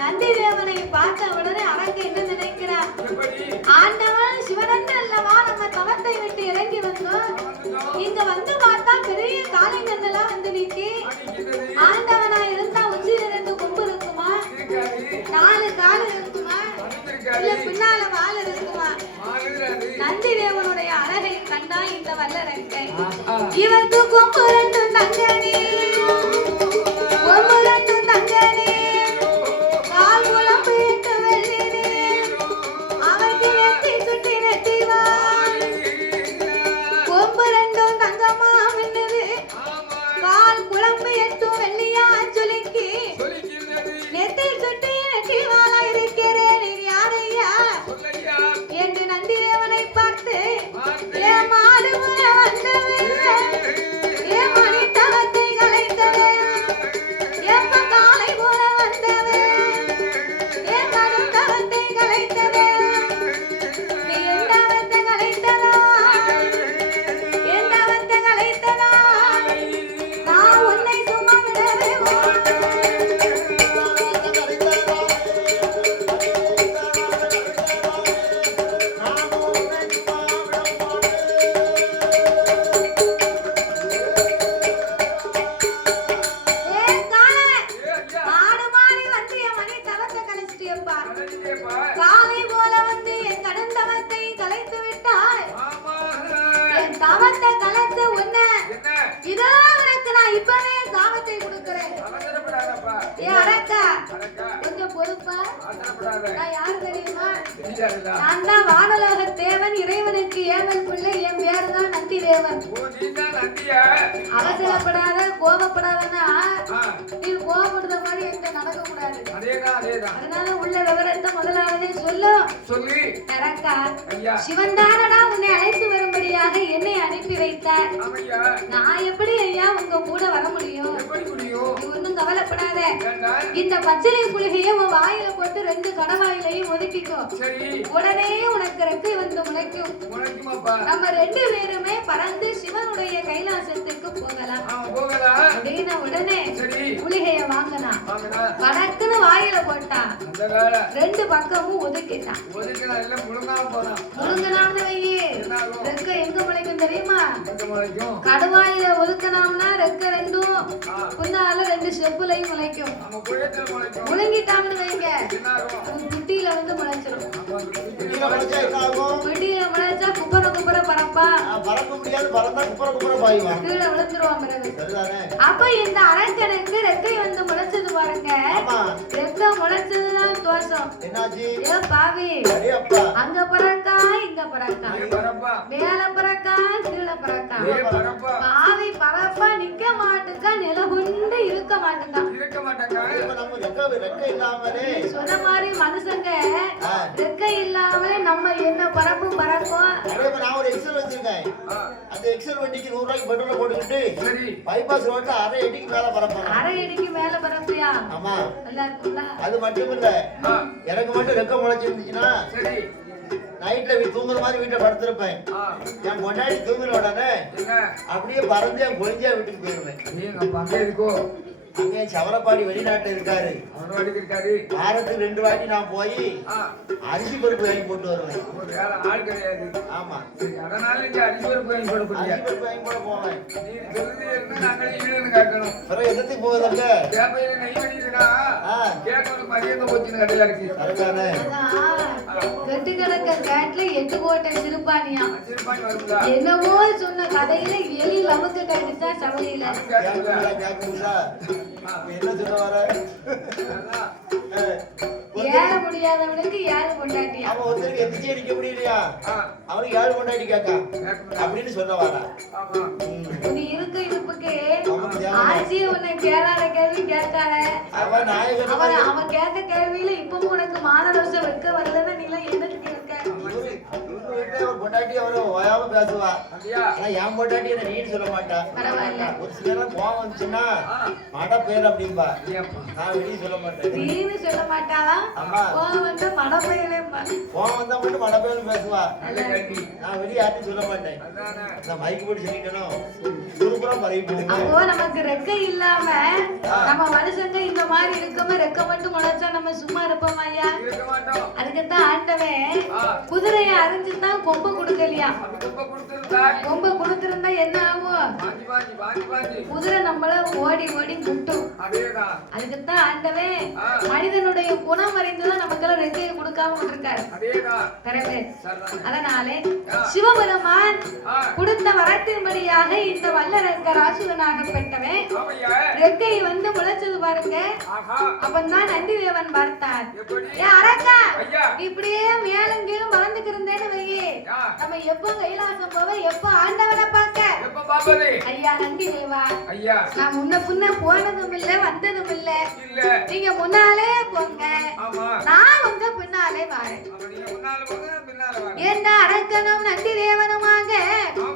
நந்தி தேவனை பார்த்த உடனே அரங்க என்ன நினைக்கிறார்? எப்படி? ஆண்டவன் சிவனன் அல்லவா? நம்ம தவத்தை விட்டு இறங்கி வந்தோம் இங்க வந்து பார்த்தா பெரிய காலை நந்தெல்லாம் வந்து நிக்கி. ஆண்டவனா இருந்தா உச்சியில ரெண்டு கொம்பு இருக்குமா? நாலு கால் இருக்குமா? இல்ல பின்னால வால் இருக்குமா? நந்தி தேவனுடைய அழகை கண்டா இந்த வல்லரங்கை. ஆஹா. இவருக்கு கொம்பு ரெண்டும் தங்கனே காலை போல வந்து என் கடும் தவத்தை கலைத்து விட்டாய். என் தவத்தை கலைத்து உன்னை. இதோ உனக்கு நான் இப்பவே சாபத்தை கொடுக்கிறேன். ஏ அடக்கா. கொஞ்சம் பொறுப்பா. நான் யாரு தெரியுமா? நான் தான் வானலோக தேவன் இறைவனுக்கு ஏவல் பிள்ளை நந்தி தேவன் அவசரப்படாத கோபப்படாதன்னா நீ கோபப்படுற மாதிரி என்கிட்ட நடக்க கூடாது அதனால உள்ள விவரத்தை முதலாவது சொல்லும் சொல்லி. சிவன் தானடா உன்னை அழைத்து வரும்படியாக என்னை அனுப்பி வைத்தார் நான் எப்படி ஐயா உங்க கூட வர முடியும்? நீ ஒன்றும் கவலைப்படாத. இந்த பச்சளை புலிகையை உன் வாயில போட்டு ரெண்டு கடவாயிலையும் ஒதுக்கிக்கோ. உடனே உனக்கு ரெக்கை வந்து முளைக்கும். நம்ம ரெண்டு பேருமே பறந்து சிவனுடைய கைலாசத்துக்கு போகலாம். வாங்கினா? வடக்குன்னு வாயில போட்டான். ரெண்டு பக்கமும் ஒதுக்கிட்டான். முழுங்கினான்னு வையே. ரெக்கை எங்க முளைக்கும் தெரியுமா? கடுவாயில ஒதுக்கினோம்னா ரெக்கை ரெண்டும். புண்ணால ரெண்டு செப்புலையும் முளைக்கும். முழுங்கிட்டாங்கன்னு வைங்க. குட்டியில வந்து முளைச்சிரும். அப்ப அந்த குட்டி கீழே விழுந்தா என்ன ஆகும்? குட்டியில முளைச்சா குப்பர குப்பர பறப்பா நான் பறக்க முடியாது பறந்தா குப்புற குப்புற பாயுவான் கீழே விழுந்துருவான் பிறகு. சரிதானே? அப்ப இந்த அரக்கனுக்கு ரெக்கை வந்து முளைச்சது பாருங்க. ரெக்கை முளைச்சதுதான் தோஷம். என்னாச்சு? ஏ பாவி. அங்க பறக்கா இங்க பறக்கா. மேல பறக்கா கீழே பறக்கா. பாவி பறப்பா நிக்க மாட்டுக்கா நிலகுண்டு. இருக்க மாட்டுக்கா இருக்க மாட்டாங்க இப்ப நம்ம ரெக்க ரெக்க இல்லாமலே. சொன்ன மாதிரி மனுஷங்க. ரெக்கை இல்லாமலே நம்ம என்ன இப்ப நான் ஒரு எக்ஸல் வச்சிருக்கேன். அந்த எக்ஸல் வண்டிக்கு நூறு ரூபாய்க்கு பெட்ரோல் போட்டுக்கிட்டு சரி. பைபாஸ் ரோட்ல அரை அடிக்கு மேல பறப்பேன் அரை அடிக்கு மேல பறப்பியா? ஆமா. நல்லா இருக்கும்ல. அது மட்டும் இல்ல. எனக்கு மட்டும் ரெக்க முளைச்சிருந்துச்சுன்னா சரி. நைட்ல தூங்குற மாதிரி வீட்டுல படுத்திருப்பேன். என் பொண்டாடி தூங்குற உடனே அப்படியே பறந்து என் வீட்டுக்கு போயிருவேன். அங்கே சவரப்பாடி வெளிநாட்டுல இருக்காரு. இருக்காரு. வாரத்துக்கு ரெண்டு வாட்டி நான் போய் அரிசி பருப்பு வாங்கி போட்டு வருவேன். ஆள் கிடையாது. ஆமா. அதனால இங்க வாங்கி போட அரிசி பருப்பு வாங்கி போட போவேன். நாங்களே ஈடுன்னு காட்டணும் பிறகு எதத்துக்கு போகுதுங்க கேப்பையில நெய் கேட்கணும் போச்சுன்னு கடையில இருக்கு கெட்டு கிடக்க கேட்ல எட்டு கோட்டை வருங்களா? என்னமோ சொன்ன கதையில எலி லமுக்கு கட்டுச்சா. ஆ, ஏற முடியாதவனுக்கு ஏழு கொண்டாட்டியா அவன் ஒருத்தருக்கு எந்திரிச்சு அடிக்க முடியலையா? அவனுக்கு ஏழு கொண்டாடி கேட்கா கேட்கணும்டா. அப்படின்னு சொல்ல ஆமா. நீ இருக்க இருப்புக்கு ஆட்சியை உன்னை கேளாத கேள்வி கேட்காத. அவன் கேட்ட கேள்வியில இப்பவும் உனக்கு மான ரோசம் வைக்க Vô luôn! இல்லாம பேசுவா அப்படியா? ஆனா என் பொண்டாட்டி என்ன நீன்னு சொல்ல மாட்டா. பரவாயில்ல. ஒரு சில நேரம் கோவம் வந்துச்சுன்னா. மட பேர் அப்படிம்பா. ஏப்பா நான் வெளியே சொல்ல மாட்டேன். நீன்னு சொல்ல மாட்டாளா. கோவம் வந்து மடப்பையிலேம்மா கோவம் வந்தா மட்டும் மட பேர் பேசுவா. நான் வெளியே யார்ட்டும் சொல்ல மாட்டேன். அதானே. நான் மைக்கு போட்டு சொல்லிட்டேனும் குருபுறம் பரவி போட்டுங்க அப்போ நமக்கு ரெக்கை இல்லாம நம்ம மனுஷங்க இந்த மாதிரி இருக்கோம ரெக்கை மட்டும் முளைச்சா நம்ம சும்மா இருப்போமா ஐயா? மாட்டோம். அதுக்குத்தான் ஆண்டவன். குதிரையை அறிஞ்சுதான் கொம்பு கொடுக்கலையா? கொம்பு கொடுத்திருந்தா குதிரை நம்மள ஓடி ஓடி முட்டும். அதுக்குத்தான் ஆண்டவன் ஆ. மனிதனுடைய குணம் அறிந்துதான் நமக்கெல்லாம் ரெக்கையை கொடுக்காம விட்டுருக்காரு அதனாலே. சிவபெருமான் கொடுத்த வரத்தின்படியாக இந்த வல்லரக்க ராசுவனாகப்பட்டவன் ஆமையா. ரெக்கை வந்து முளைச்சது பாருங்க. அப்பந்தான் நந்தி தேவன் பார்த்தார். ஏ அரக்கா இப்படியே மேலும் கீழும் மறந்துக்கு இருந்தேன்னு வையே. நம்ம எப்போ கைலாசம் போவ எப்போ ஆண்டவனை பார்க்க? ஐயா நன்றி தேவா ஐயா. நான் முன்ன புன்ன போனதும் இல்ல வந்ததும் இல்ல. நீங்க முன்னாலே போங்க. நான் உங்க பின்னாலே வாரேன். என்ன அரக்கனும் நந்தி தேவனுமாங்க